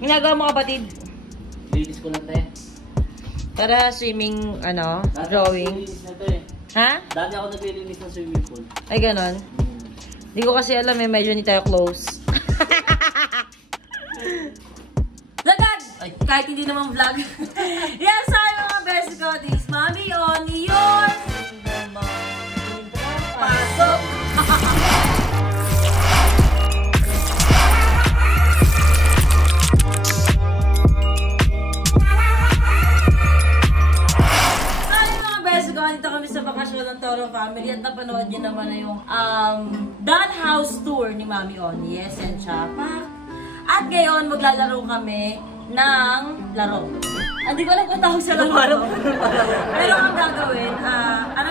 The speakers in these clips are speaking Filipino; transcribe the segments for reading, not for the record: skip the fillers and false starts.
Ginagawa mo kapatid? Linis ko na tayo. Para swimming, drawing. Linis na to eh. Ha? Dati ako naglilinis ng swimming pool. Ay, ganon. Hindi ko kasi alam eh, medyo hindi tayo close. Lagad! Ay, kahit hindi naman vlog. Yes, hi mga best ko. This Mommy on yours. Pasok! Dito kami sa bakasyon ng Toro Family at napanood niyo naman na yung Dollhouse Tour ni Mami Oni. Yes, and Chapak. At ngayon, maglalaro kami ng laro. Hindi ko alam kung tawag sa laro. Pero ang gagawin,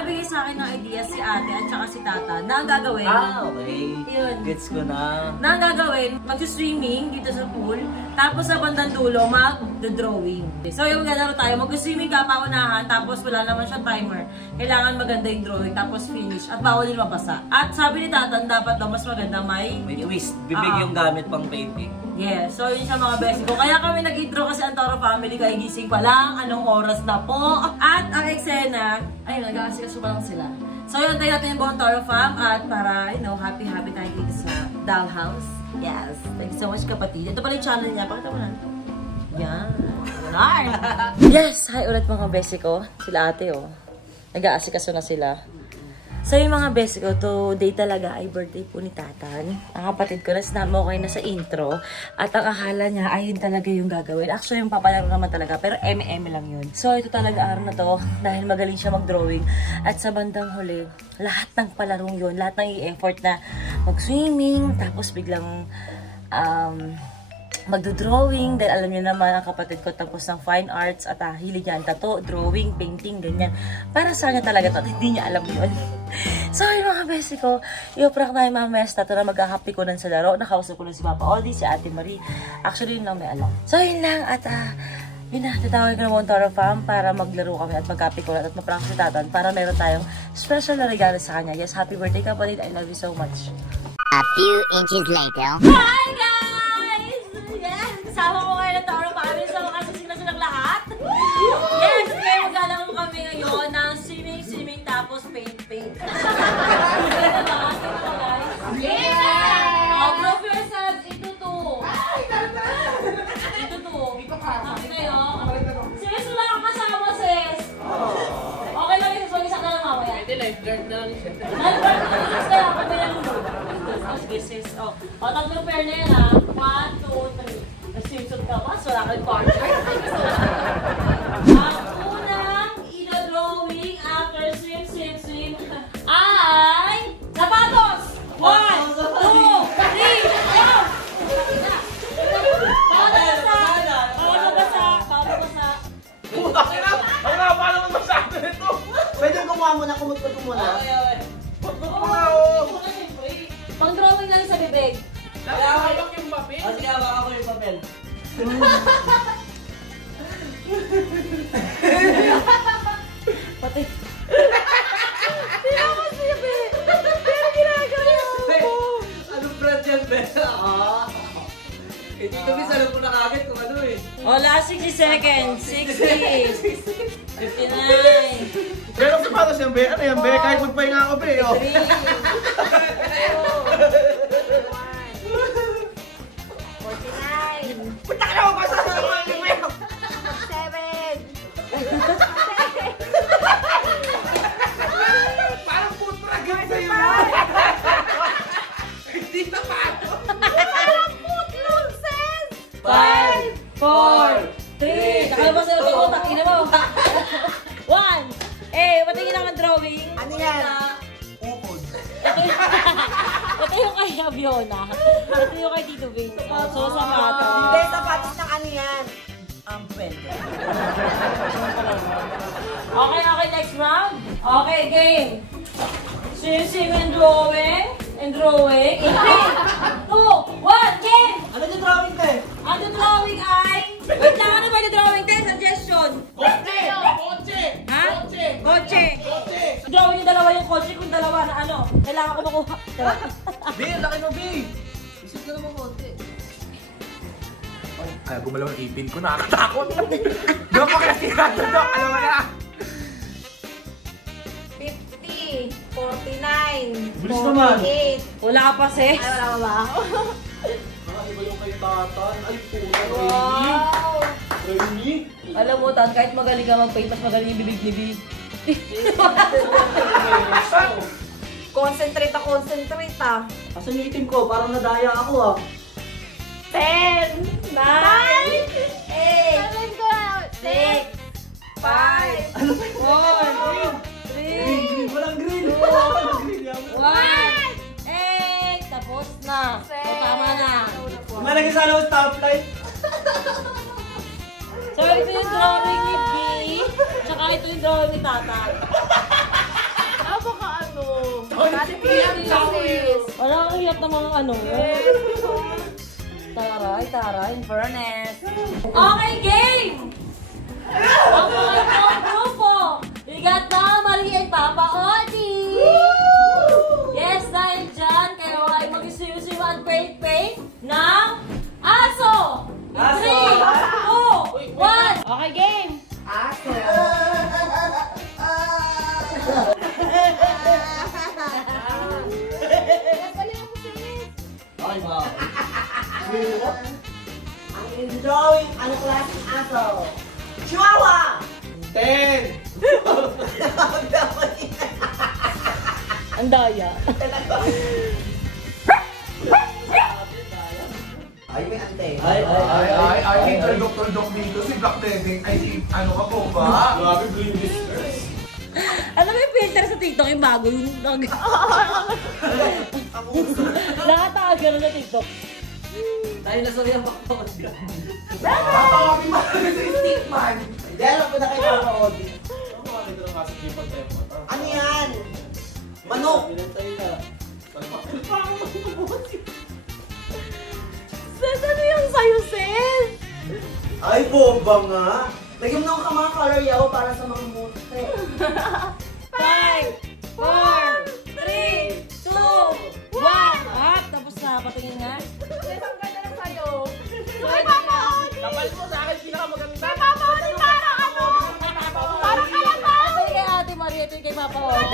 bigay sa akin ng idea si ate at saka si tata na ang gagawin. Okay. Yun. Gets ko na. Na ang gagawin, mag-swimming dito sa pool. Tapos sa bandang dulo, mag-drawing. So yung maglalaro tayo, mag-swimming ka paunahan, tapos wala naman siyang timer. Kailangan maganda yung drawing, tapos finish. At bawal din mabasa. At sabi ni tata, dapat daw mas maganda may twist. Bibig yung gamit pang painting. Yeah, so yun siya mga best ko. Kaya kami nag-intro kasi ang Toro Family, kaya gising pa lang, anong oras na po. At ang eksena, ayun, nag-aasikaso pa lang sila. So yun, tayo natin yung buong Toro Fam at para, happy tayo dito sa Dollhouse. Yes, thank you so much kapatid. Ito pala yung channel niya, pakita mo na. Yan, yes, hi ulit mga best ko. Sila ate nag-aasikaso na sila. So yung mga best ko, today talaga ay birthday po ni Tatan. Ang kapatid ko na sinabi ko kayo na sa intro. At ang akala niya, ayun talaga yung gagawin. Actually, yung papalaro naman talaga, pero eme-eme lang yun. So ito talaga araw na to, dahil magaling siya mag-drawing. At sa bandang huli, lahat ng palarong yun, lahat ng i-effort na mag-swimming, tapos biglang magdo-drawing, dahil alam niyo naman ang kapatid ko tapos ng fine arts at hilig niya ang tattoo, drawing, painting, ganyan. Para sa kanya talaga to, at hindi niya alam yun. So yung mga besi ko, i-prank na yung mga mesta to na mag-happy ko nun sa laro. Nakausap ko nun si Papa Odi, si Ate Marie. Actually yun lang may alam. So yun lang at yun na, tatawagin ko na mga Toro Fam para maglaro kami at mag-happy ko at ma-prank si Tatan para meron tayong special na regalo sa kanya. Yes, happy birthday kapatid. I love you so much. A few inches later. Hi guys! Kasama ko kayo ng Toro Family sa makasasig na silang lahat. Yes, kaya maglalaro kami ngayon ng swimming, tapos paint. Yeah! Prove yourselves into two. Into two. Sis, wala kang kasama, sis. Okay lang yung sis, isa na lang mamaya. Pwede, lifeguard na lang siya. Lifeguard na lang siya, kami lang lulog. Sige, sis. Tatlong pair na yan, 1, 2, 3. Swimsuit ka pa, so wala ka yung partner. Ang unang ina-drawing after swim ay sapatos! 1, 2, 3, go! Bawal basa. Paano naman masabi nito? Pwede gumawa mo na, kumutpot mo muna. Pang-drawing lang sa bibig. Hawak yung papel? Sige, hawak ako yung papel. Pati. Tinakas niya, Be. Pero ginagawa mo. Anong brand yan, Be? Hindi kami salam ko na kagad kung ano eh. Last 60 seconds. 60. 59. Pero sapatos yan, Be. Ano yan, Be? Kahit magpahinga ako, Be. 3. Punta ka naman pa sa mga Be. 7. Parang food pragin sa'yo. Hindi na pa. Parang food nonsense. 5, 4, 3. Nakalabas na ito. Takina mo. 1. Patingin lang ang drawing. Ano yan? Ukod. Ito yung kay Aviona. Ito yung kay Tito Vin. So, sapatos. Hindi, sapatos ng ano yan? Pwede. Okay, next round. Okay, game. Swim and drawing. In 3, 2, 1, game! Ano yung drawing ka eh? Ang drawing ay... Wait lang, ano ba yung drawing? Suggestion. Kotse! Ha? Kotse. Drawing yung dalawa yung kotse kung dalawa na ano. Kailangan ko makuha. B, laki mo B! Isip ka naman konti. Kaya gumalaw ang ipin ko, nakakatakot. Doon ko kinasihan doon, Dok. Alam mo na. 50, 49, Bilis naman. 48. Wala ka pa, sis. Ay, wala ba ako? Iba yung kay Tatan. Ay, puta. Wow! Rainy. Alam mo, Tan, kahit magaling ka mag-paint, mas magaling yung bibig ni B. Concentrate ah. Asan yung itim ko? Parang nadaya ako ah. 10, 9, 8, 6, 5, Four, Green. Walang green. 2, Walang green. 1, 8. Tapos na. O, tama na. Malagay sa loob stoplight. So, ito yung drawing ni B. Tsaka ito yung drawing ni Tata. Baka ano? Dati sis. Wala kang iyak ng mga ano. Taray, in fairness. Okay, game! Ang mga itong grupo. We got na Marie and Papa Odi. Yes, dahil dyan, kayo ay mag-isiw-siw at pray-pray ng aso. 3, 2, 1. Okay, game! Aso. Ay, ba? Ang drawing, ano klaseng aso? Chihuahua! 10. Ang daya. Ay, may ante. Ay, Dr. Doc dito, si Black Teding. Ay, ano ka po ba? Grabe, green whiskers. Alam mo yung filter sa TikTok, yung bago yung nakatagal na TikTok. Tayo na sa yung pakapawad ka. Tatawagin mo si Stickman. Hindi, alam ko na kayo mga Odi. Ano ba ito ng kasi yung pag-tempo? Ano yan? Manok! Pinantay na. Sis, ano yung sa'yo, sis? Ay, bomba nga! Lagyan mo ng mga color yaw para sa mga mote. 5, 4, 3, 2, 1. At tapos na, patingin nga. Sis, ang ganda ng sa'yo. Ay, Papa Odi! Kapal mo sa akin, pinakamaganda. Ay, Papa Odi, parang ano? Parang kalabaw! Ito yung kay Ate Maria, ito yung kay Papa Odi.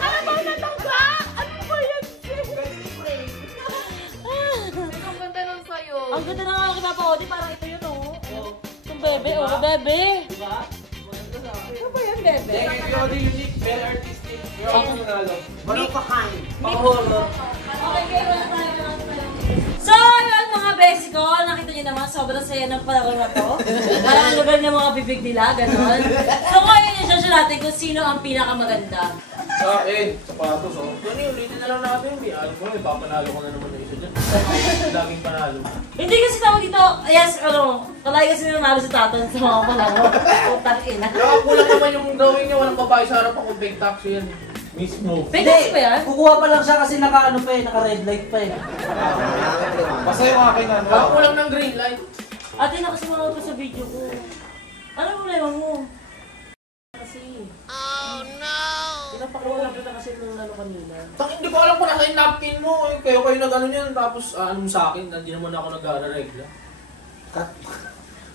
Kalabaw na tangga! Ano ba yan, sis? Ang ganda ng sa'yo. Ang ganda na nga kay Papa Odi, parang ito yun, oh. Itong bebe, oh, bebe. Diba? Maganda sa akin. Ano ba yan, bebe? Thank you, the unique, very artistic. You're all nanalo. Manok pa kain. Pang-horror. Okay, kayo, wala tayo. So, yun mga besi ko, nakita niyo naman, sobrang saya ng panahon na to. Parang ang lugar ng mga bibig nila, gano'n. So, ngayon yung judge natin kung sino ang pinakamaganda. Sa akin, sapatos oh. Tony, ulitin na lang natin. Alam mo, ipapanalo ko na naman na isa dyan. Laging panalo. Hindi kasi tawag dito, yes, ano, kalay kasi nanalo si Tatan sa mga panahon. Putang ina. Kulang naman yung drawing niya, walang babae sa harap ako, big taxi yan. Mismo. Pegas pa yan? Kukuha pa lang siya kasi naka-ano pa eh, naka-red light pa eh. Basta yung akin ano. Parang kulang ng green light. Ate, nakasimangot ko sa video ko. Ano ang problema mo? Kasi. Oh no! Pinapakuha kita kasi nung lalo kanina. Hindi ko alam kung nasa yung napkin mo. Kayo ano niyan, tapos ano mo sa akin, hindi naman ako nag-regla.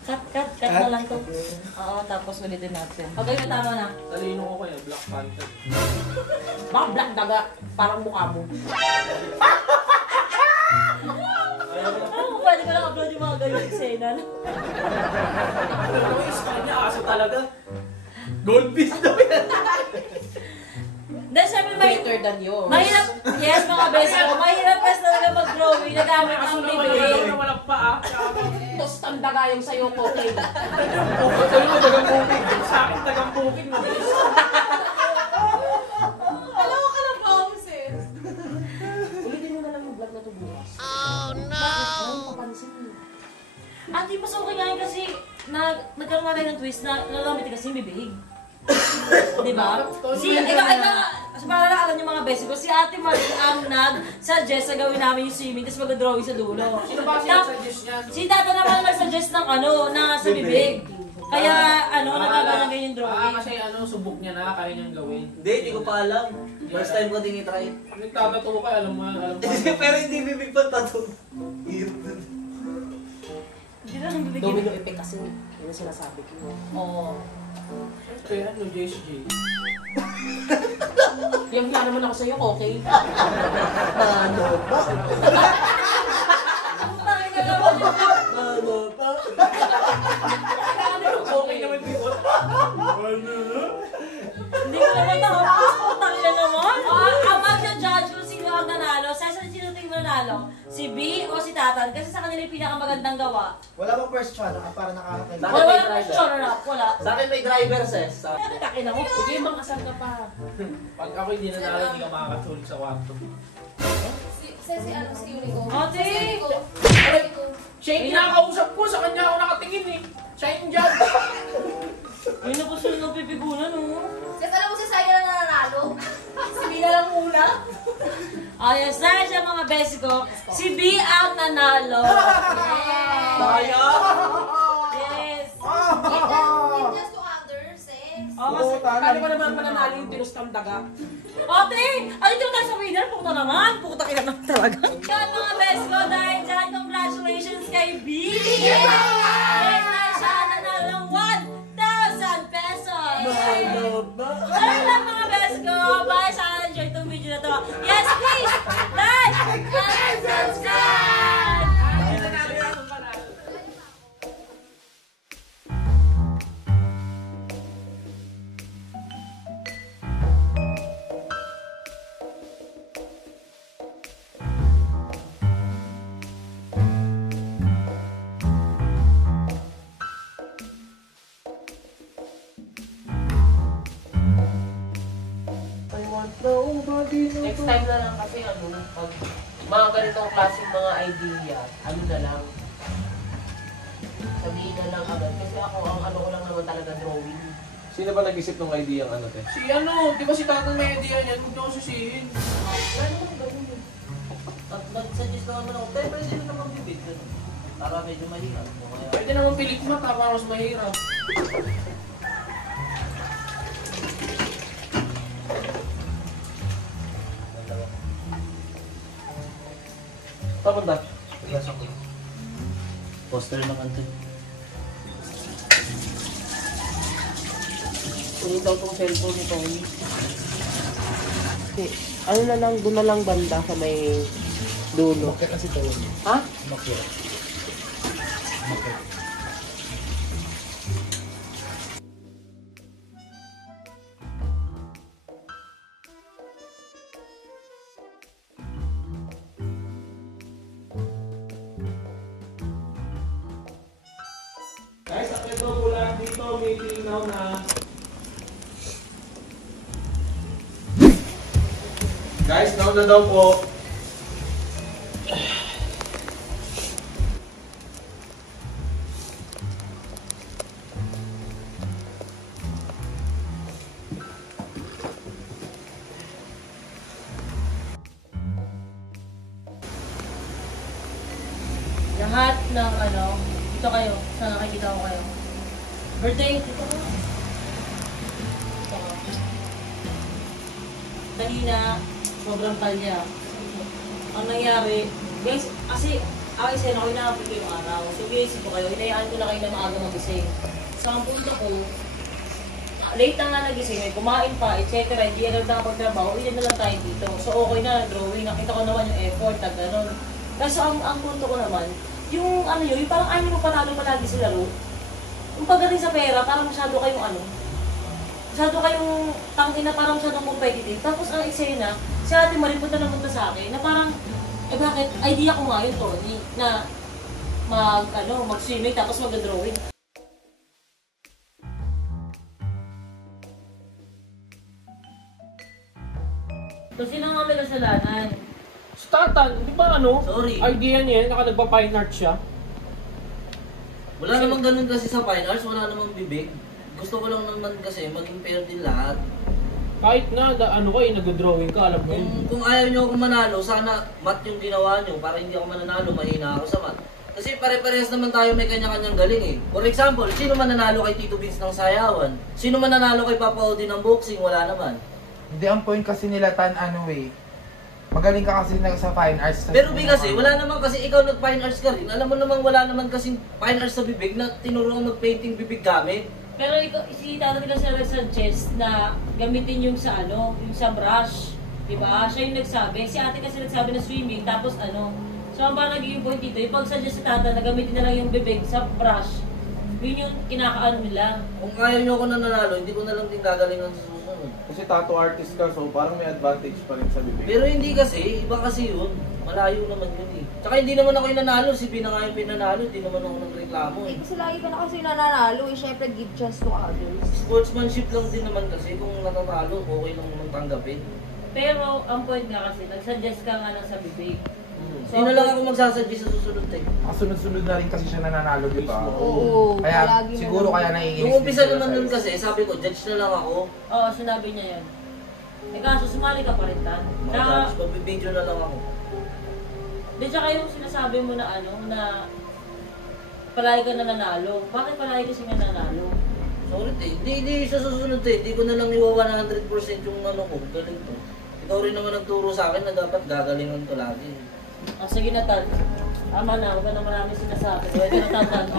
Cut na lang to. Oo, tapos ulitin natin. Okay, na tama na. Talino ko kaya, Black Panther. Baka black daga, parang mukha mo. Ano mo, pwede ko lang upload yung mga ganyan eksena. Ano yung style niya, aso talaga. Goldfish daw yan. Dahil syempre may... Better than you. Mahirap, yes mga beses ko, mahirap kasi talaga mag-drawing, nagamit ang bibig. Walang paa. Tos tandaga yung sa'yo, Kokin. Sa'yo mo, dagang bukid. Sa akin, dagang bukid. Mabilis. Alam mo ka lang ba, sis? Ulitin mo na lang yung vlog na to bukas. Oh no! Bakit? Ano papansin mo? Ate, mas okay nga yun kasi nagkaroon nga tayo ng twist na nagamit kasi yung bibig. Diba? Para alam yung mga beses ko, si Ate Marie ang nag-suggest na gawin namin yung swimming tapos mag-drawing sa dulo. Sino ba siya-suggest niyan? Si Tata naman nag-suggest ng na sa bibig. Kaya nagkakaroon ganyan yung drawing. Kasi subok niya na, kaya niyang gawin. Hindi ko pa alam. First time ko din i-try. Nagtatato ka, alam mo. Pero hindi bibig pa tattoo. Hindi lang bibigyan. Domino effect kasi. Yun ang sinasabi ko. Oo. Kaya ano, JSG? Yung nga naman ako sa'yo, okay? Ano ba? Ang tayo na naman yung Ano ba? Okay naman dito. Hindi ko naman tapos. Putang ina naman. Ang mag-judge kung sino ang nanalo. Sino tingin mo nanalo? Si B o si Tatan? Kasi sa kanila yung pinakamagandang gawa. Wala bang first shot para nakakatayo? Bakit? Wala may na driver? question up. Wala. Sa akin may driver ses. Takin ako. Sige, makasal ka pa. Pag ako hindi nanalo, hindi ka makakasulit sa kwarto. Si Unico. Ate! Siya yung kinakausap ko, sa kanya ako nakatingin eh. Siya yung judge. Yun na gusto nyo pipigunan, oh. Kasi alam mo si Saya na nananalo. Si Bina lang muna. Ayos na siya mga best ko. Si B ang nanalo. Tayo! Yes. It just to others, eh. Oh, kasi, Kali ko naman mananalo yung tinustang daga. ate! Ano yung tayo sa winner? Puta naman. Puta kina naman talaga. Yan mga best ko. Dahil dyan, congratulations kay B. Yes! Dahil siya nanalo ng 1,000 pesos. Ayun lang mga best ko. Bye! Sana enjoy itong video na to. Yes, please! Like and subscribe! Next time na lang kasi ano, pag mga ganitong klaseng mga idea, ano na lang. Sabihin na lang agad. Kasi ako, ang ano ko lang naman talaga drawing. Sino ba nag-isip ng idea ng ano, te? Si ano, di ba si Tatang may idea niyan? Huwag niyo ako susihin. Nag-suggest naman ako, pero pwede rin naman bibig. Para medyo mahirap. Pwede naman pilit mata para mas mahirap. Papunta. Poster naman to. Kunin daw tong cellphone ni Tony. Ano na lang, doon na lang banda sa may dulo. Bakit kasi tawag? Ha? Bakit? Guys, akit daw po lang dito, may tingnaw na. Guys, now na daw po. Lahat ng ano, dito kayo, saan nakikita ko kayo. Birthday, dito ko. Kanina, sobrang palya. Ang nangyari, guys, kasi ako isa ako inaapit ko yung araw. So guys, ko kayo, hinayaan ko na kayo na maaga magising. So ang punto ko, late na nga nagising, may kumain pa, etc. Hindi agad nakapagtrabaho, ilan na lang tayo dito. So okay na, drawing, nakita ko naman yung effort, at gano'n. Kaso ang punto ko naman, yung ano yun, yung parang ayaw mo panalo palagi sa laro. Yung pagdating sa pera, parang masyado kayong ano, masyado kayong tangin na parang masyadong competitive. Tapos ang eksena, si Ate Marie punta na punta sa akin, na parang, eh bakit, idea ko nga yun, Tony, na mag-swimming tapos mag-drawing. So, sino nga may kasalanan? Si Tatan, di ba ano? Sorry. Idea niya, naka-nagpa-fine art siya. Wala namang ganun kasi sa fine arts, wala namang bibig. Gusto ko lang naman kasi maging fair din lahat. Kahit na, ano ka nag-drawing ka, alam mo yun. Kung ayaw nyo akong manalo, sana mat yung ginawa nyo para hindi ako mananalo, mahina ako sa mat. Kasi pare-parehas naman tayo may kanya-kanyang galing eh. For example, sino man nanalo kay Tito Vince ng sayawan? Sino man nanalo kay Papa Odi ng boxing? Wala naman. Hindi, ang point kasi nila Tan, ano eh. Magaling ka kasi sa fine arts. Pero B kasi, wala naman kasi ikaw nag-fine arts ka rin. Alam mo naman wala naman kasi fine arts sa bibig na tinuruan mag-painting bibig gamit. Pero si Tata nila siya nag-suggest na gamitin yung sa yung sa brush. Diba? Siya yung nagsabi. Si ate kasi nagsabi na swimming, tapos So ang parang naging point dito, ipag-suggest si Tata na gamitin na lang yung bibig sa brush. Yun yung kinakaano nila. Kung ayaw nyo ako na nanalo, hindi ko na lang din gagalingan sa susunod. Kasi tattoo artist ka, so parang may advantage pa rin sa bibig. Pero hindi kasi, iba kasi yun. Malayo naman yun eh. Tsaka hindi naman ako yung nanalo, si Bina nga yung pinanalo, hindi naman ako nagreklamo eh. Kasi lagi ka na kasi nananalo eh. Siyempre, give chance to others. Sportsmanship lang din naman kasi, kung natatalo, okay lang naman tanggapin. Pero ang point nga kasi, nag-suggest ka nga lang sa bibig. So, hindi na lang ako magsasadya sa susunod eh. Kasunod-sunod na rin kasi siya nananalo, di ba? Oo. Kaya lagi na siguro naman. kaya naiinis. Yung umpisa naman nun kasi, sabi ko, judge na lang ako. Oo, sinabi niya yan. Eh kaso, sumali ka pa rin, Tan. Mga judge, pag-video na lang ako. Di tsaka yung sinasabi mo na na palagi ka na nanalo. Bakit palagi kasi nga nanalo? Sorry eh, hindi sa susunod eh. Hindi ko na lang iwa 100% yung ko, galing to. Ikaw rin naman nagturo sa akin na dapat gagalingan ko lagi. Sige na, Tan. Tama na, huwag ka na marami sinasabi. Ito na, Tan.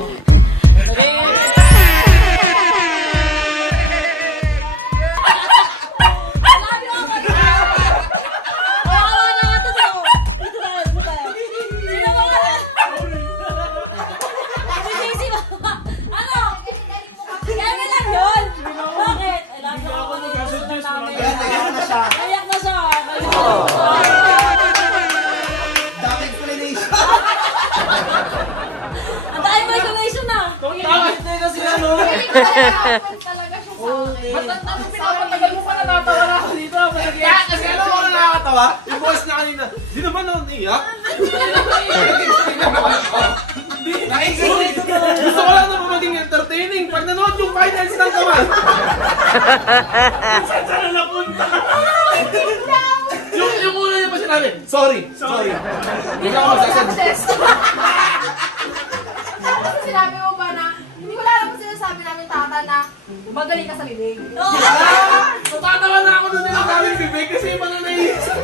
Talaga siya sa akin. Ba't pinapatagal mo pa na natawa na ako dito? Kaya kasi ano mo na nakakatawa? Yung boss na kanina, di naman ako naiyak. Gusto ko lang na pa maging entertaining. Pag nanood yung finals ng kaman. Saan na napunta? Yung una niya pa sinabi, sorry. Hindi ako magsasadya. Tapos sinabi mo ba na, hindi wala naman sinasabi namin Tata na magaling ka sa bibig. Natatawa na ako doon nila namin bibig kasi yung mga naiisip.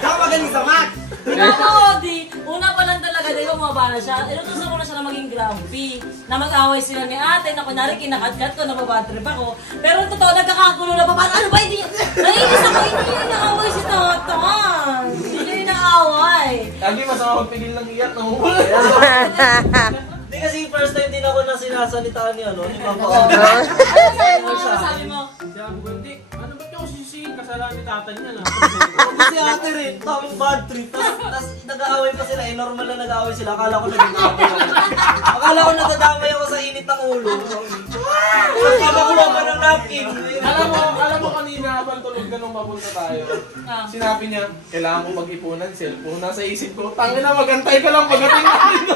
Saka magaling sa math. Odi, una pa lang talaga dahil bumaba na siya. Inutusan ko na siya na maging grumpy. Na mag-away sila ni ate, na kunwari kinakatkat ko, nababatrip ako. Pero totoo, nagkakagulo na pa. Ano ba, hindi? Naiinis ako, hindi yung naaway si Toto. Hindi yung naaway. Lagi masama magpigil ng iyak, nahuhula. Hindi kasi first time din ako na sinasalitaan ni Mama. Ano sabi mo? Sabi ko, hindi. Ano ba't yung sising kasalanan ni tatay niya na? Kasi ate rin, tamang bad trip. Tapos nag-aaway pa sila, normal na nag-aaway sila. Akala ko nag-aaway ako. Akala ko nadadamay ako sa init ng ulo. Tapos makuha pa ng napkin. Alam mo kanina habang tulog ka nung mapunta tayo. Sinabi niya, kailangan ko mag-ipunan cellphone. Nasa isip ko, tangin na magantay ka lang pagdating natin.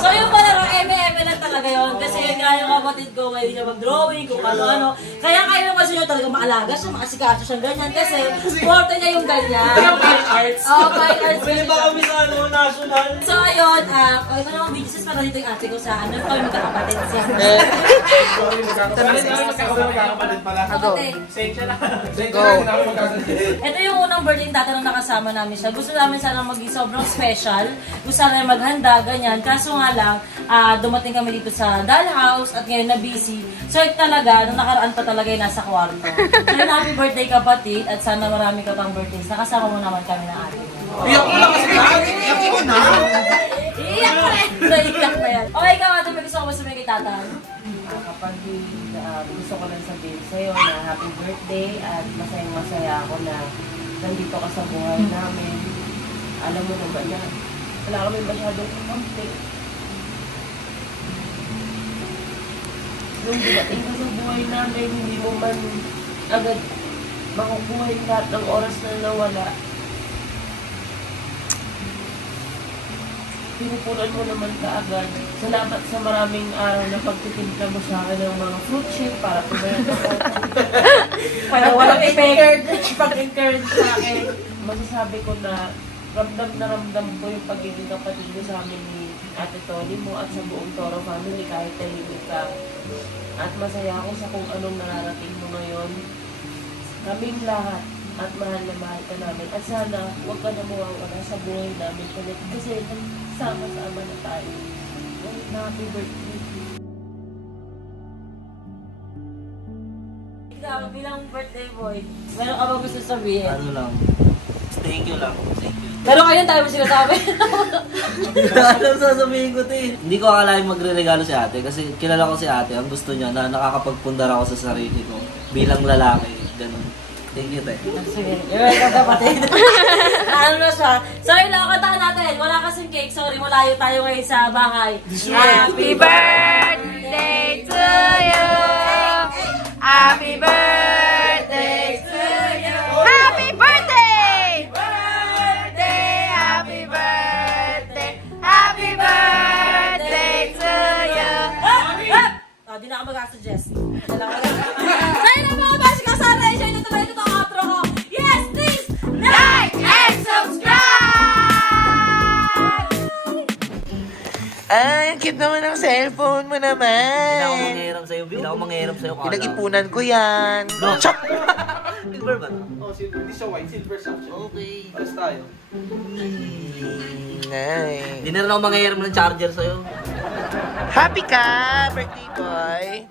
So yung palaro, eme-eme lang talaga yun. Kasi yun nga yung kapatid ko, may siya mag-drawing, kung ano-ano. Kaya kayo naman siya talaga maalaga siya, makasikaso siyang ganyan. Kasi forte niya yung ganyan. Fine arts. Oo, fine arts. Pwede ba kami sa national? So ayun, ito namang video sis para dito yung ate ko sa kami magkakapatid siya. Sorry, magkakapatid pala. Ate, Sensya na. ito yung unang birthday dati nung nakasama namin siya. Gusto namin sana maging sobrang special. Gusto namin maghanda, ganyan. Kaso nga lang, dumating kami dito sa dollhouse at ngayon na busy. So talaga, nung nakaraan pa talaga yung nasa kwarto. So happy birthday kapatid at sana marami ka pang birthdays. Nakasama mo naman kami ng ate mo. Iyak mo lang kasi. Iyak ko na. Iiyak pa rin! Naiiyak pa yan. Okay, ikaw ate, may gusto ko masabihin kay Tatan? Kapatid, gusto ko lang sabihin sa'yo na happy birthday at masayang-masaya ako na nandito ka sa buhay namin. Alam mo naman na wala kami masyadong kampi. Nung dumating ka sa buhay namin, hindi mo man agad makukuha lahat ng oras na nawala. Pinupunan mo naman kaagad. Salamat sa maraming araw na pagtitimpla mo sa akin ng mga fruit shake para pumayat ako. Para walang pag-encourage sa akin. Masasabi ko na ramdam ko yung pagiging kapatid mo sa amin ni Ate Tony mo at sa buong Toro family kahit tahimik ka. At masaya ako sa kung anong nararating mo ngayon. Kaming lahat at mahal na mahal ka namin. At sana huwag ka na mawawala sa buhay namin ulit kasi sama-sama na tayo. Happy birthday. Ikaw, bilang birthday boy, meron ka ba gusto sabihin? Ano lang. Thank you lang. Thank you. Pero ngayon tayo mo sinasabi. Alam sasabihin ko, te. Hindi ko akalain magre-regalo si ate kasi kilala ko si ate. Ang gusto niya na nakakapagpundar ako sa sarili ko bilang lalaki. Ganun. Thank you, te. Sige, you're welcome kapatid. Ano na siya? Sorry lang, kataan natin. Wala kasing cake. Sorry, malayo tayo ngayon sa bahay. Happy birthday to you! Happy birthday to you! Happy birthday! Happy birthday! Happy birthday to you! Oh, di na ako mag-suggest. Sa'yo na mga basi ka sana. Enjoy na tuloy ito ang outro ko. Yes, please! Like and subscribe! Ay, ang cute naman ang cellphone mo naman. Hindi ako manghiram sa'yo. Hindi ako manghiram sa'yo. Pinag-ipunan ko yan. No. Chop! Silver ba? Oh, silver. Hindi siya white. Silver siya actually. Okay. Pares tayo. Hindi na rin ako manghiram ng charger sa'yo. Happy ka, birthday boy.